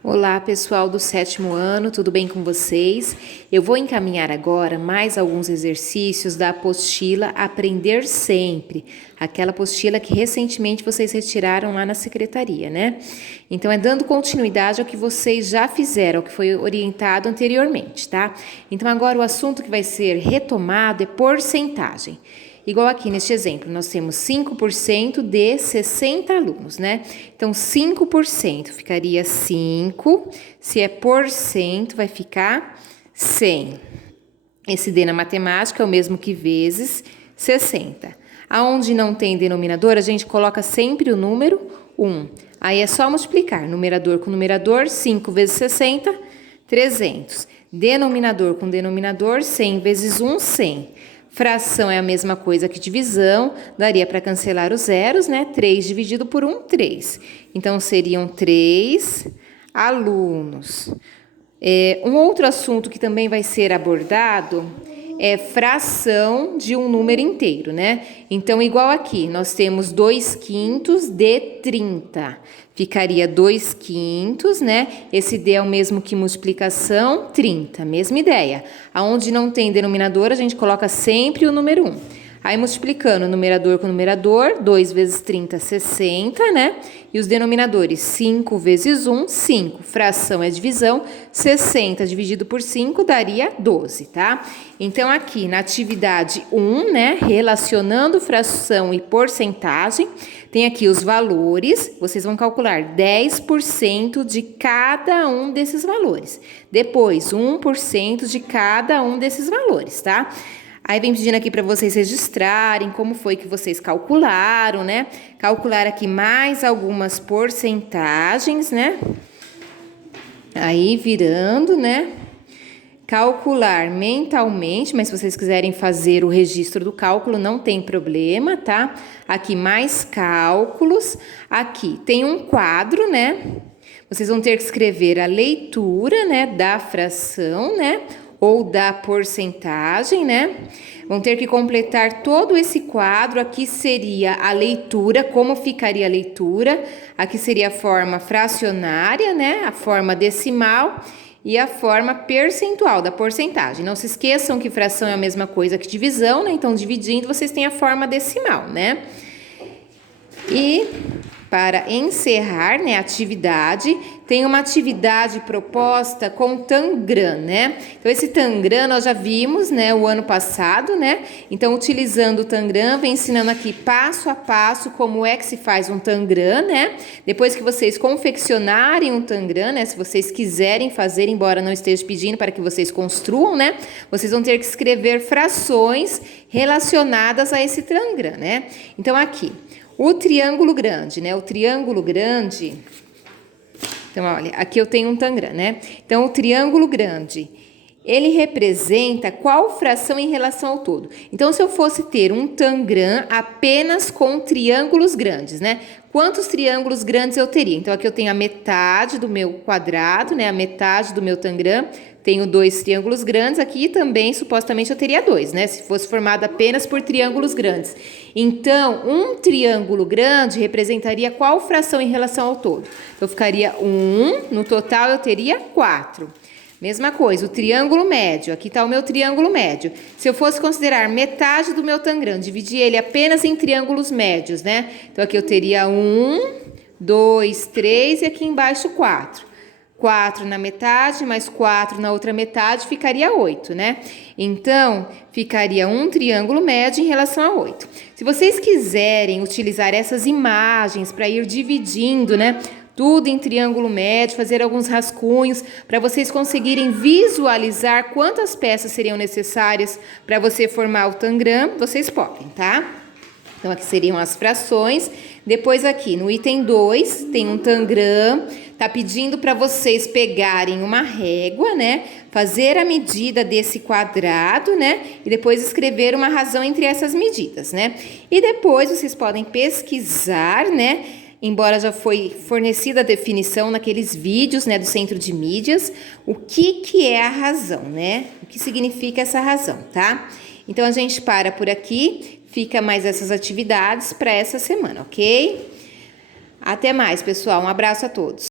Olá, pessoal do 7º ano, tudo bem com vocês? Eu vou encaminhar agora mais alguns exercícios da apostila Aprender Sempre, aquela apostila que recentemente vocês retiraram lá na secretaria, né? Então, é dando continuidade ao que vocês já fizeram, ao que foi orientado anteriormente, tá? Então, agora o assunto que vai ser retomado é porcentagem. Igual aqui neste exemplo, nós temos 5% de 60 alunos, né? Então, 5% ficaria 5, se é por cento, vai ficar 100. Esse D na matemática é o mesmo que vezes 60. Aonde não tem denominador, a gente coloca sempre o número 1. Aí é só multiplicar, numerador com numerador, 5 vezes 60, 300. Denominador com denominador, 100 vezes 1, 100. Fração é a mesma coisa que divisão, daria para cancelar os zeros, né? 3 dividido por 1, 3. Então, seriam 3 alunos. Um outro assunto que também vai ser abordado é fração de um número inteiro, né? Então, igual aqui, nós temos 2/5 de 30. Ficaria 2/5, né? Esse D é o mesmo que multiplicação, 30. Mesma ideia. Aonde não tem denominador, a gente coloca sempre o número 1. Aí, multiplicando numerador com numerador, 2 vezes 30, 60, né? E os denominadores, 5 vezes 1, 5. Fração é divisão, 60 dividido por 5 daria 12, tá? Então, aqui na atividade 1, né? Relacionando fração e porcentagem, tem aqui os valores, vocês vão calcular 10% de cada um desses valores. Depois, 1% de cada um desses valores, tá? Aí vem pedindo aqui para vocês registrarem como foi que vocês calcularam, né? Calcular aqui mais algumas porcentagens, né? Aí virando, né? Calcular mentalmente, mas se vocês quiserem fazer o registro do cálculo, não tem problema, tá? Aqui mais cálculos. Aqui tem um quadro, né? Vocês vão ter que escrever a leitura, né, da fração, né? Ou da porcentagem, né? Vão ter que completar todo esse quadro. Aqui seria a leitura, como ficaria a leitura. Aqui seria a forma fracionária, né? A forma decimal e a forma percentual da porcentagem. Não se esqueçam que fração é a mesma coisa que divisão, né? Então, dividindo, vocês têm a forma decimal, né? E para encerrar, né, a atividade, tem uma atividade proposta com Tangram, né? Então, esse Tangram nós já vimos, né, o ano passado, né? Então, utilizando o Tangram, vem ensinando aqui passo a passo como é que se faz um Tangram, né? Depois que vocês confeccionarem um Tangram, né, se vocês quiserem fazer, embora não esteja pedindo para que vocês construam, né? Vocês vão ter que escrever frações relacionadas a esse Tangram, né? Então, aqui o triângulo grande, né? O triângulo grande. Então, olha, aqui eu tenho um Tangram, né? Então, o triângulo grande, ele representa qual fração em relação ao todo? Então, se eu fosse ter um Tangram apenas com triângulos grandes, né? Quantos triângulos grandes eu teria? Então, aqui eu tenho a metade do meu quadrado, né? A metade do meu Tangram. Tenho 2 triângulos grandes, aqui também supostamente eu teria 2, né? Se fosse formado apenas por triângulos grandes. Então, um triângulo grande representaria qual fração em relação ao todo? Então, ficaria 1, no total eu teria 4. Mesma coisa, o triângulo médio, aqui está o meu triângulo médio. Se eu fosse considerar metade do meu Tangram, dividir ele apenas em triângulos médios, né? Então, aqui eu teria 1, 2, 3 e aqui embaixo 4. 4 na metade, mais 4 na outra metade, ficaria 8, né? Então, ficaria um triângulo médio em relação a 8. Se vocês quiserem utilizar essas imagens para ir dividindo, né? Tudo em triângulo médio, fazer alguns rascunhos, para vocês conseguirem visualizar quantas peças seriam necessárias para você formar o Tangram, vocês podem, tá? Então, aqui seriam as frações. Depois aqui, no item 2, tem um Tangram. Tá pedindo para vocês pegarem uma régua, né? Fazer a medida desse quadrado, né? E depois escrever uma razão entre essas medidas, né? E depois vocês podem pesquisar, né? Embora já foi fornecida a definição naqueles vídeos, né, do Centro de Mídias, o que é a razão, né? O que significa essa razão, tá? Então, a gente para por aqui, fica mais essas atividades para essa semana, ok? Até mais, pessoal. Um abraço a todos.